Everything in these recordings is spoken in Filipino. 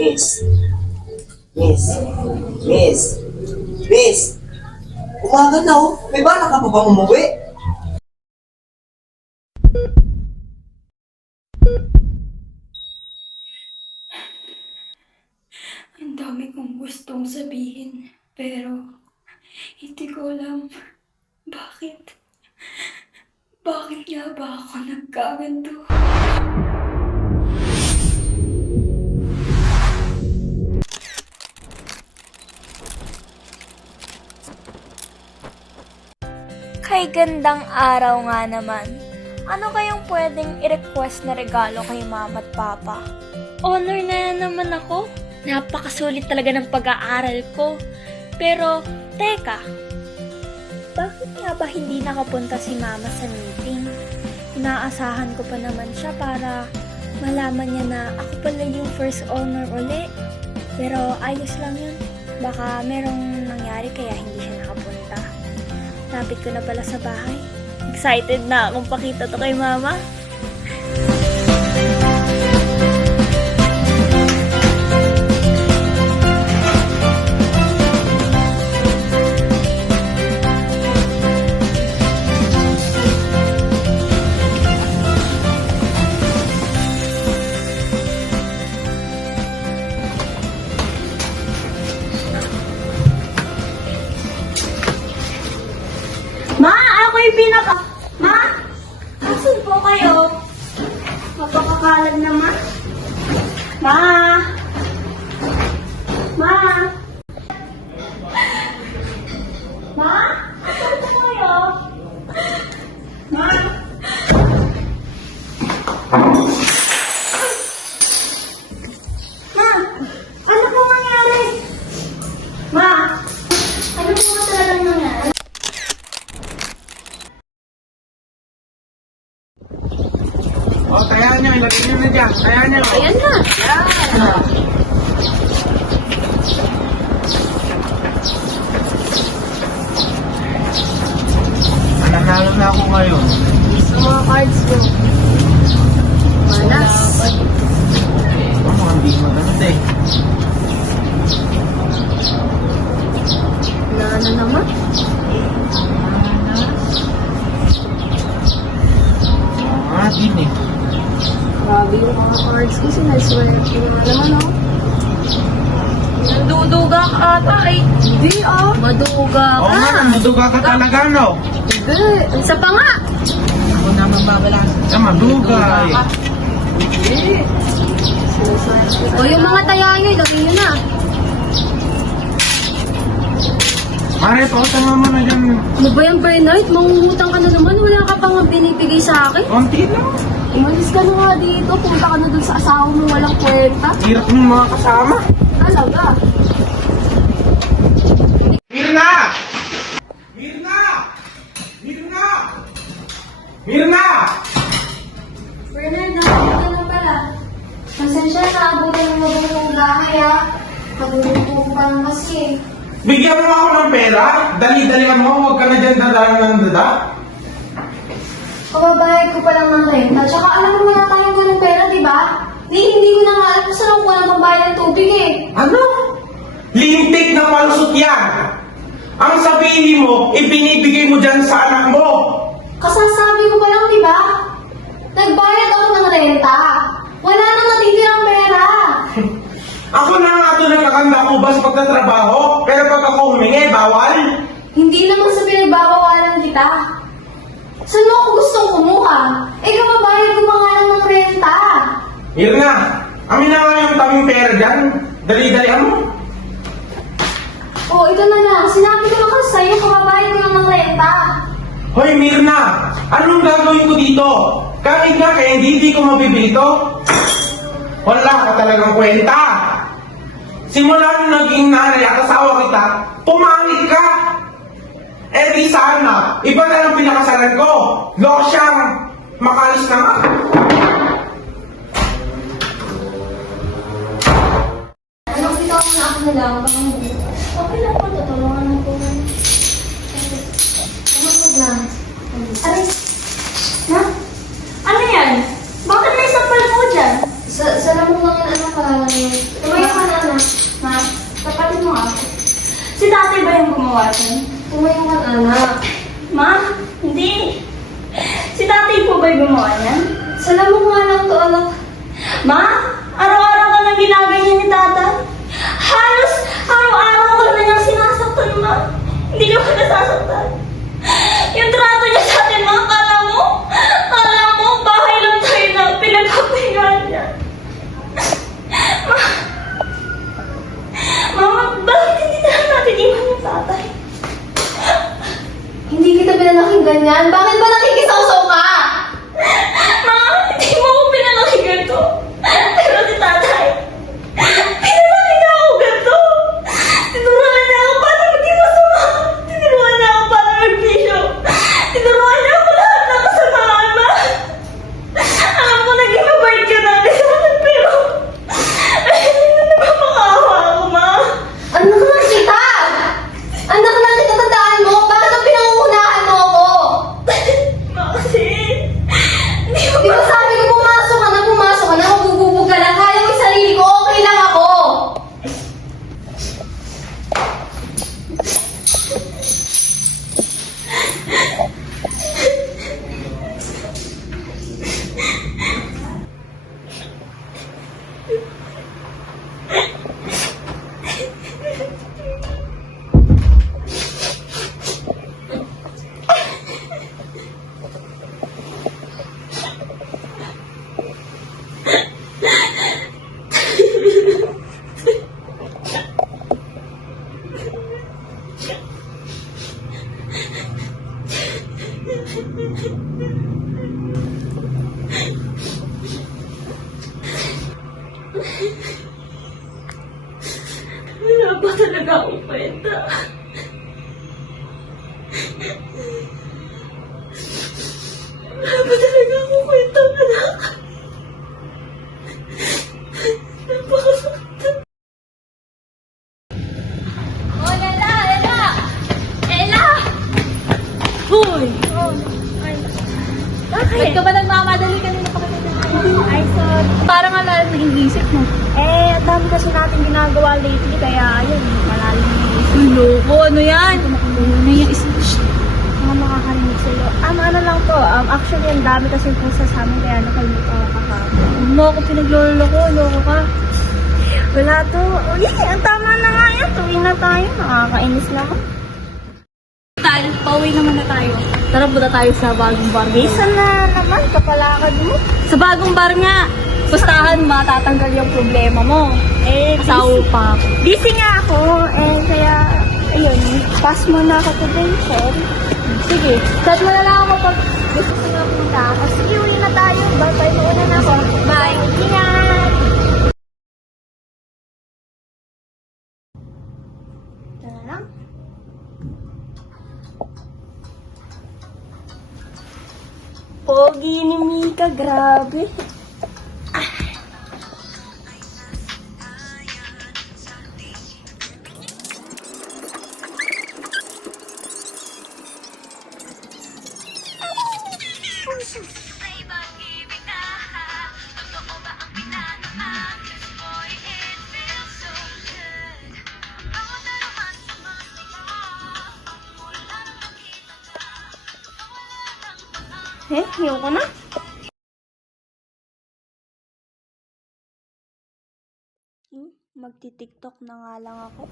Miss, Miss, Miss, Miss, umaga na oh. May bala ka pa bang umuwi? Ang dami kong gustong sabihin, pero hindi ko alam bakit. Bakit nga ba ako nagkaganto? Kay gandang araw nga naman. Ano kayong pwedeng i-request na regalo kay mama at papa? Honor na naman ako. Napakasulit talaga ng pag-aaral ko. Pero, teka. Bakit nga ba hindi nakapunta si mama sa meeting? Inaasahan ko pa naman siya para malaman niya na ako pala yung first honor uli. Pero ayos lang yun. Baka merong nangyari kaya hindi siya nakapunta. Lapit ko na pala sa bahay. Excited na akong pakita to kay mama. Ma, ako yung pinaka... Ma? Asan po kayo? Mapakakalag naman. Ma? Ma? Ma? Asan po kayo? Ma? Ma? Ano po nangyari? Ma? Ano po talagang nangyari? Oh, kaya nyo, ilagay nyo na dyan. Kaya nyo. Ayan na. Yan. Nanalo na ako ngayon. Sa mga cards ko. Malas. Ano, hindi maganda eh. Wala na naman. Din eh. Grabe yung mga cards ko. Sinaswerte na naman, oh. Nanduduga ka ata eh. Hindi, oh. Maduga Oo ka. nga, maduga ka talaga, no? Hindi. Isa pa nga. Ako naman babalas. Maduga eh. Hindi. Sinaswerte. O, yung mga taya nyo, ilagay nyo na. Mare, pautang mo na dyan. Ano ba yung Bernard? Mangungutang ka na naman. Wala ka pa nga binibigay sa akin. Konti lang. Umalis ka na nga dito. Punta ka na dun sa asawa mo walang kwenta. Hirap ng mga kasama. Talaga. Mirna! Mirna! Mirna! Mirna! Bernard, nakakita ka na pala. Pasensya na, abutan mo ba yung bahay ah. Paguluto ko pa lang kasi. Bigyan mo ako ng pera. Dali-dalihan mo. Huwag ka na dyan dadaan ng dada. Kababayad ko pa lang ng renta. Tsaka alam mo wala tayong ganung pera, di ba? Hindi ko na nga alam kung saan ako walang pambayad ng tubig eh. Ano? Lintik na palusot yan. Ang sabihin mo, ibinibigay mo dyan sa anak mo. Kasasabi ko pa lang, di ba? Nagbayad ako ng renta. Wala nang natitirang pera. Ako na nga ito nagkakanda ko ba sa pagtatrabaho? Pero pag ako humingi, bawal. Hindi naman sa pinagbabawalan kita. Saan mo ako gustong kumuha? Eh, kababayad ko pa nga lang ng renta. Mirna, amin na nga yung taming pera dyan. Dali-dalihan mo. Oh, ito na lang. Sinabi ko naman sa'yo, kababayad ko lang ng renta. Hoy Mirna, anong gagawin ko dito? Kahit nga kaya hindi ko mabibili ito. Wala ka talagang kwenta. Simula nung naging nanay at asawa kita, pumangit ka. Eh di sana, iba na lang pinakasalan ko. Losyang, Makalis na nga. Anak, bitaw mo na ako na lang. Okay lang po, tutulungan mo po. Tumatog na. Aray. Na? Ano yan? Bakit may sampal mo dyan? Sa lamang lang yan, anak. Tumayo ka na, anak. Ma, tapatin mo ako. Si tatay ba yung gumawa dyan? Tumayo ka na, anak. Ma, hindi. Si tatay po ba yung gumawa niyan? Sa lamang nga lang to, anak. Ma, araw-araw ka nang ginaganyan ni tatay. Halos araw-araw ka na niyang sinasaktan, ma. Hindi ka ba nasasaktan? Yung trato niya sa atin, ma, kala mo, bahay lang tayo na pinagpapahingahan niya. Mama, bakit hindi na lang natin iwan yung tatay? Hindi kita pinalaking ganyan. Bakit ba nakikisawsaw ka? Mama, hindi mo ako pinalaki ganito. Pero si tatay, pinalaki na ako ganito. Tinuruan na ako paano maging masama. Tinuruan na ako paano magbisyo. Tinuruan na ako lahat ng kasamaan, ma. Alam ko naging mabait ka dati sa akin, pero napapakawa ako, ma. Anak lang kita! Anak lang kita, tandaan mo! Bakit ang pinangungunahan mo ako? Ma, kasi hindi ko Di ba sabi ko pumasok ka na, magbububog ka lang. Kaya mo yung sarili ko, okay lang ako. wala ba talaga akong kwenta? Wala ba talaga akong kwenta, anak? Napakasaktan. Oh, Lela! Lela! Ella! Hoy! Ba't ka ba nagmamadali kanina pa kasi? Ay, sorry. Parang alalim na iniisip mo. Eh, ang dami kasi natin ginagawa lately, kaya ayun, malalim na yung Loko, ano yan? Ano yung mga makakarinig sa'yo. Ano lang po, actually, ang dami kasi pusa sa amin, kaya nakalimutan ako kakapon. Huwag mo ako pinagloloko, loko ka. Wala to. Uy, ang tama na nga yan. Tuwi na tayo. Nakakainis naman. Tal, pauwi naman na tayo. Tara, punta tayo sa bagong bar. Isa na naman, kapalakad mo. Sa bagong bar nga, pustahan matatanggal yung problema mo. Eh, Asawa pa ako. busy nga ako. Eh, kaya, ayun, pass mo na ako today, sorry. Sige, chat mo na lang ako pag gusto ko na punta. O, sige, uwi na tayo. Bye-bye, mauna na ako. Bye. Ingat! Ito na lang. Pogi ni Mika, grabe. Eh, ayoko na. Magti-tiktok na nga lang ako.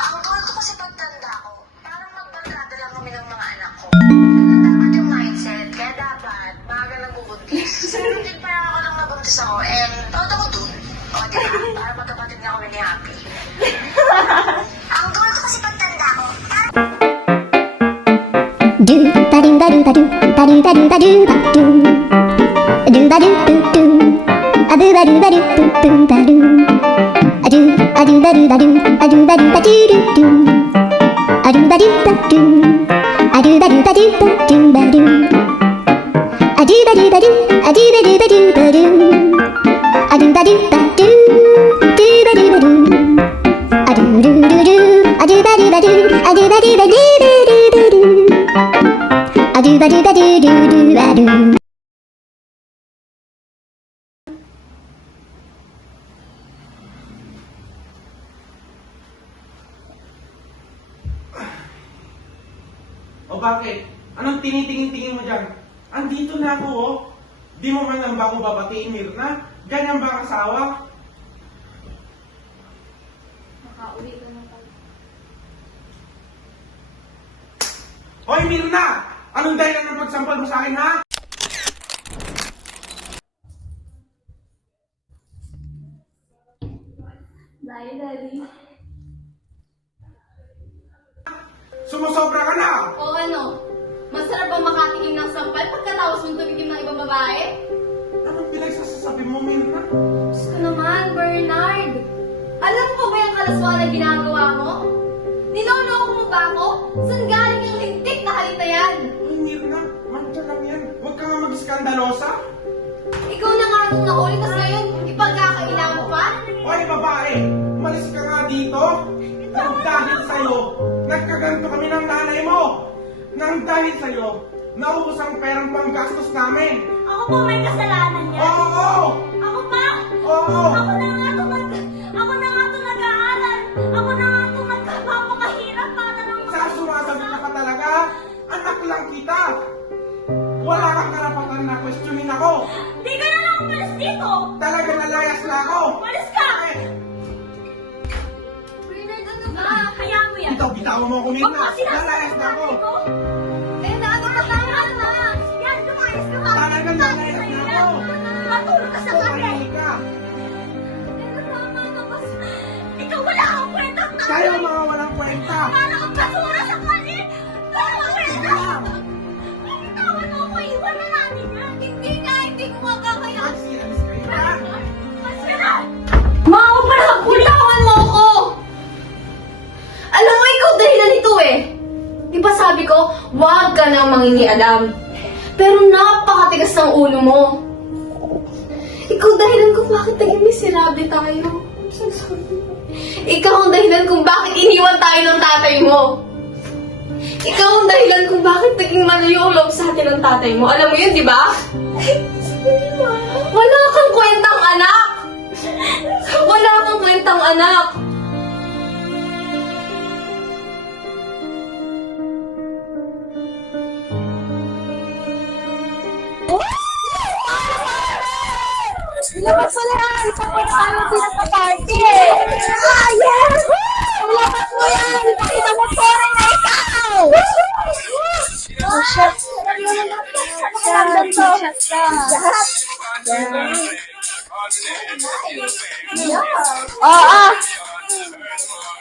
Ang goal ko kasi pagtanda ko, parang magbarkada lang kami ng mga anak ko. Dapat yung mindset, kaya dapat maaga nagbubuntis. Sunod din parang ako nang nabuntis ako, and todo ko dun. O, diba? Para magkapatid na kami ni Happy. Ang goal ko kasi pagtanda ko, Do ba do ba do ba do ba do ba do ba do ba do do ba do do do a do ba do ba do do ba do a do ba do ba do ba do a do ba do ba do do do a do ba do ba do ba do ba do ba do. A do ba do ba do, a do ba do ba do ba do. A do ba do ba do, do ba do ba do. A do do do do, a do ba do ba do, a do ba do ba do ba do ba do. A do ba do ba do do do ba do. O bakit? Anong tinitingin-tingin mo dyan? Andito na ako, oh. Di mo man lang ba ako babatiin, Mirna? Ganyan ba ang asawa? Makauwi ka na pala. Hoy, Mirna! Anong dahilan ng pagsampal mo sa akin, ha? Bye, Daddy. Sumusobra ka na! O ano? Masarap bang makatikim ng sampal pagkatapos mong tumigim ng ibang babae? Anong pinagsasasabi mo, Mirna? Diyos ko naman, Bernard! Alam mo ba yung kalaswa na ginagawa mo? Niloloko mo ba ako? Saan galing yung lintik na halit na yan? Ay, Mirna, mantya lang yan. Huwag ka nga mag-iskandalosa. Ikaw na nga nung nahuli, tas ngayon, ipagkakailangan mo pa? Hoy, babae! Umalis ka nga dito! Nang dahil sa'yo, nagkaganto kami ng nanay mo! Nang dahil sa'yo, naubos ang perang panggastos namin! Ako po may kasalanan niya. Oo! Ako pa! Oo! Ako na nga to nag-aaral. Ako na nga to nagpapakahirap para lang Sa sumasagot ka pa talaga? Anak lang kita! Wala kang karapatan na questionin ako! Di ka na lang umalis dito! Talaga nalayas na ako! Umalis ka! Bernard, ano ba? Hayaan mo yan. Bitaw-bitaw mo ako, Huwag Mirna! mo sinasabi Nalayas na ako! ko. Eh, naano ka na? Yan, lumayas ka nga. Talagang nalayas na ako! Matulog ka sa gabi. Tumahimik ka! Tama na ba? Ikaw wala akong kwenta. Tayo mga walang kwenta! Para kang basura sa kanin. Wala akong kwenta. Bitawan mo ako. Iwan na natin yan. Hindi ko makakaya. Magsialis kayo na! Mas ka na. Mao, parang bitawan mo ako! Alam mo, ikaw dahilan nito eh. Di ba sabi ko, huwag ka nang mangingialam. Pero napakatigas ng ulo mo. Ikaw dahilan kung bakit naging miserable tayo. I'm so sorry. Ikaw ang dahilan kung bakit iniwan tayo ng tatay mo. Ikaw ang dahilan kung bakit naging malayo ang loob sa atin ng tatay mo. Alam mo yun, di ba? Wala kang kwentang anak! Wala kang kwentang anak! Labas mo na yan! Support tayo sila sa party eh! Ah, yes! Labas mo yan! Pakita mo foreign na ikaw! Oh, shit! Saan to? Oo!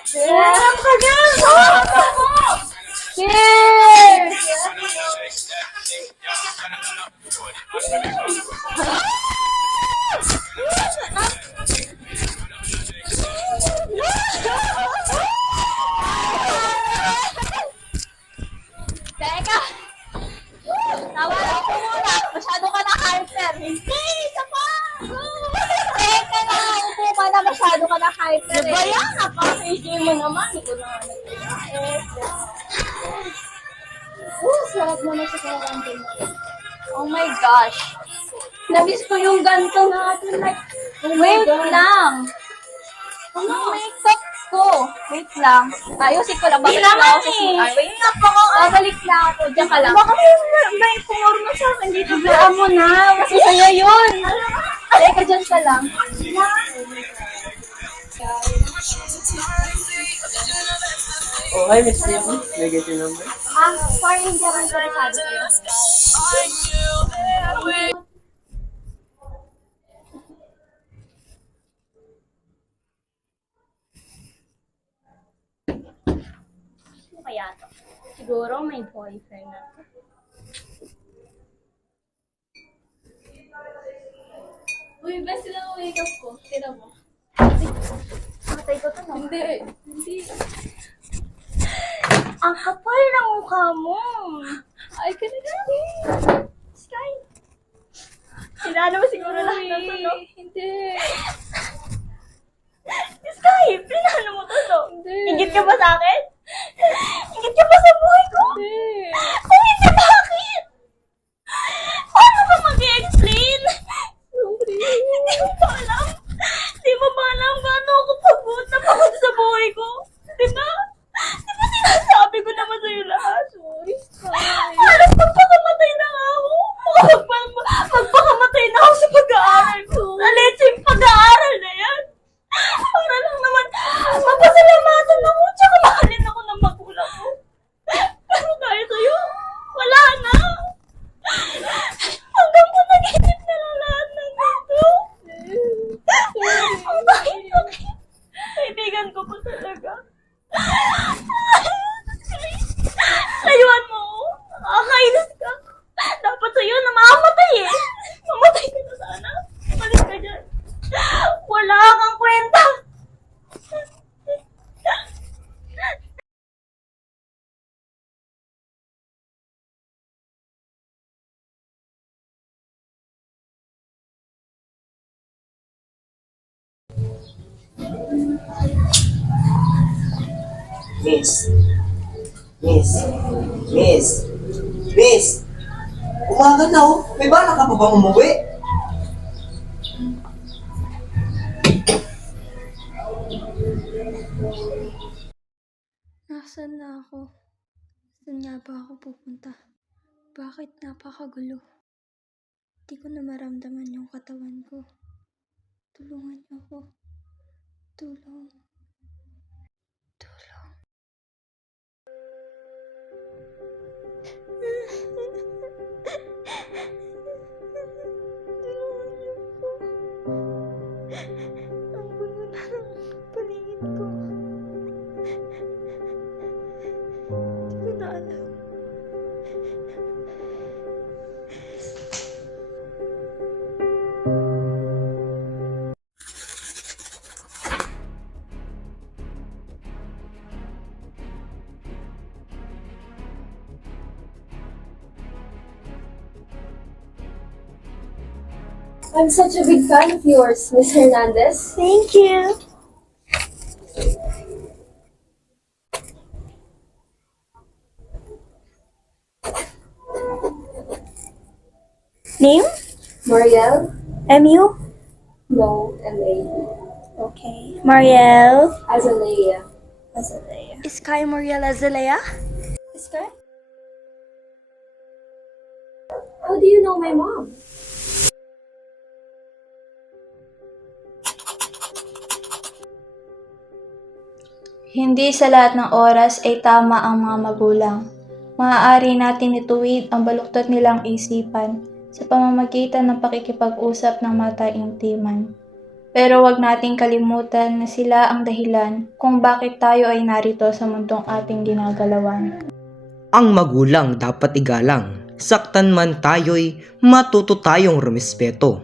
Sarap ka dyan! Cheers! Teka! Tawag ako muna! Masyado ka na hyper! Hindi! Isa pa! Teka na! Upo ka na! Masyado ka na hyper eh! Ba yan? Napaka-AJ mo naman! Ito na nga sarap naman sa quarantine. Oh my gosh! Namiss ko yung ganito natin. Like, wait lang! Ano makeup ko? Wait lang. Ayusin ko lang. Babalik lang ako sa CR. Wait lang po ko. Babalik lang ako. Diyan ka lang. Baka may forma sa akin dito. Blaan mo na. Kasi sa'yo yun. Teka, dyan ka lang. Oh, hi, Miss Lim. Negative number. Sorry, hindi ako interesado sa'yo. Ano kaya to? Siguro may boyfriend na to. Uy, best sila ang wake-up ko. Tira mo. Matay ko to, no? Hindi. Ang kapal ng mukha mo. Miss. Miss. Miss. Miss. Umaga na oh. May bala ka pa bang umuwi? Nasaan na ako? Saan nga ba ako pupunta? Bakit napakagulo? Di ko na maramdaman yung katawan ko. Tulungan niyo ako. Tulong. Tulong. Tulungan niyo ako. Ang gulo na ng paligid ko. Di ko na alam. I'm such a big fan of yours, Miss Hernandez. Thank you. Name? Mariel? MU? No, M.A. Okay. Mariel. Azalea. Azalea. Sky Mariel Azalea? Sky? How do you know my mom? Hindi sa lahat ng oras ay tama ang mga magulang. Maaari natin ituwid ang baluktot nilang isipan sa pamamagitan ng pakikipag-usap ng mataimtiman. Pero wag nating kalimutan na sila ang dahilan kung bakit tayo ay narito sa mundong ating ginagalawan. Ang magulang dapat igalang. Saktan man tayo'y matuto tayong rumispeto.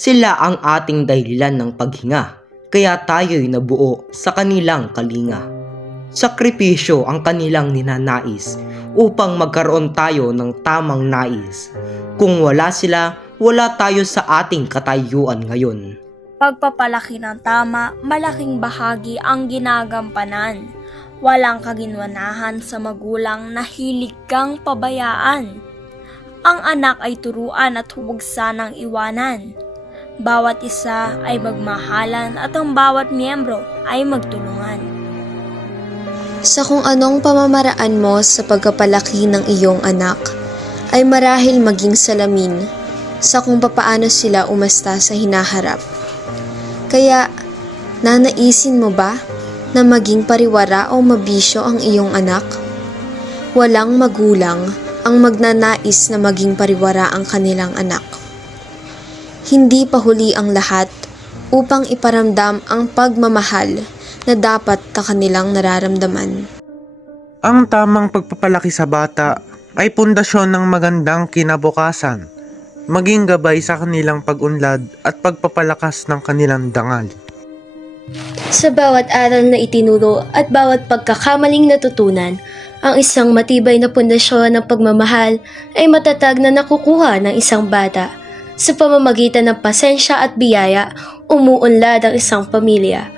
Sila ang ating dahilan ng paghinga, kaya tayo'y nabuo sa kanilang kalinga. Sakripisyo ang kanilang ninanais upang magkaroon tayo ng tamang nais. Kung wala sila, wala tayo sa ating katayuan ngayon. Pagpapalaki ng tama, malaking bahagi ang ginagampanan. Walang kaginwanahan sa magulang na hilig kang pabayaan. Ang anak ay turuan at huwag sanang iwanan. Bawat isa ay magmahalan at ang bawat miyembro ay magtulungan. Sa kung anong pamamaraan mo sa pagkapalaki ng iyong anak, ay marahil maging salamin sa kung papaano sila umasta sa hinaharap. Kaya, nanaisin mo ba na maging pariwara o mabisyo ang iyong anak? Walang magulang ang magnanais na maging pariwara ang kanilang anak. Hindi pa huli ang lahat upang iparamdam ang pagmamahal na dapat na kanilang nararamdaman. Ang tamang pagpapalaki sa bata ay pundasyon ng magandang kinabukasan, maging gabay sa kanilang pag-unlad at pagpapalakas ng kanilang dangal. Sa bawat aral na itinuro at bawat pagkakamaling natutunan, ang isang matibay na pundasyon ng pagmamahal ay matatag na nakukuha ng isang bata. Sa pamamagitan ng pasensya at biyaya, umuunlad ang isang pamilya.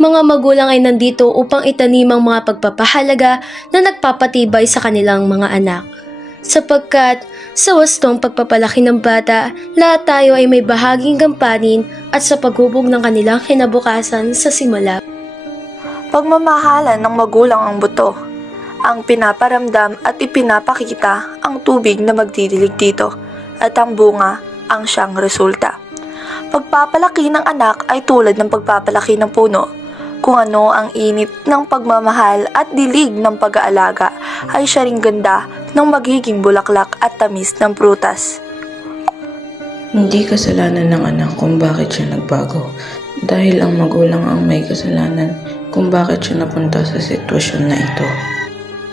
Mga magulang ay nandito upang itanim ang mga pagpapahalaga na nagpapatibay sa kanilang mga anak. Sapagkat sa wastong pagpapalaki ng bata, lahat tayo ay may bahaging gampanin at sa paghubog ng kanilang kinabukasan sa simula. Pagmamahalan ng magulang ang buto, ang pinaparamdam at ipinapakita ang tubig na magdidilig dito at ang bunga ang siyang resulta. Pagpapalaki ng anak ay tulad ng pagpapalaki ng puno. Kung ano ang init ng pagmamahal at dilig ng pag-aalaga ay siya ring ganda ng magiging bulaklak at tamis ng prutas. Hindi kasalanan ng anak kung bakit siya nagbago, dahil ang magulang ang may kasalanan kung bakit siya napunta sa sitwasyon na ito.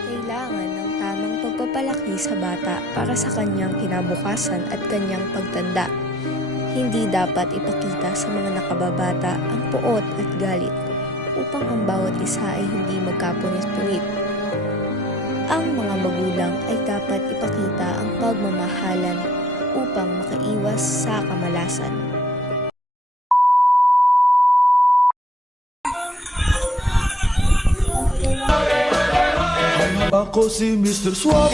Kailangan ng tamang pagpapalaki sa bata para sa kanyang kinabukasan at kanyang pagtanda. Hindi dapat ipakita sa mga nakababata ang puot at galit upang ang bawat isa ay hindi magkapunit-punit. Ang mga magulang ay dapat ipakita ang pagmamahalan upang makaiwas sa kamalasan. Ako si Mr. Suave.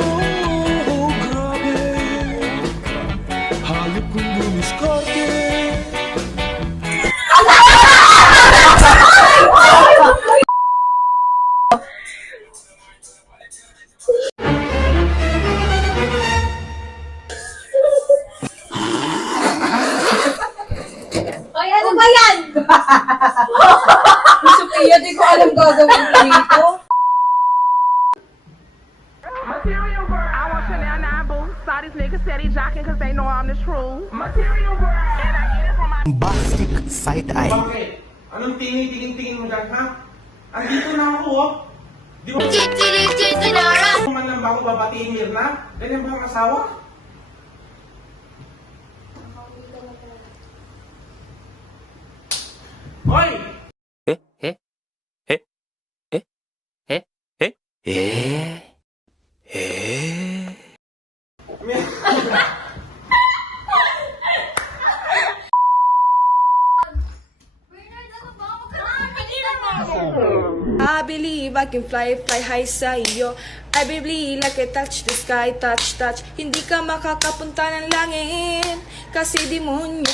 Oh, grabe. Hayop kong dumiskarte. Ay, ano ba yan? Sophia, di ko alam gagawin ko dito. Bombastic side-eye. Bakit? Anong tingin-tingin mo dyan, ha? Andito na ako, oh. Di ba? Man lang ba ako babatiin, Mirna? Ganyan ba ang asawa? Hoy! I believe I can fly high sa iyo. I believe I can touch the sky, touch. Hindi ka makakapunta ng langit kasi demonyo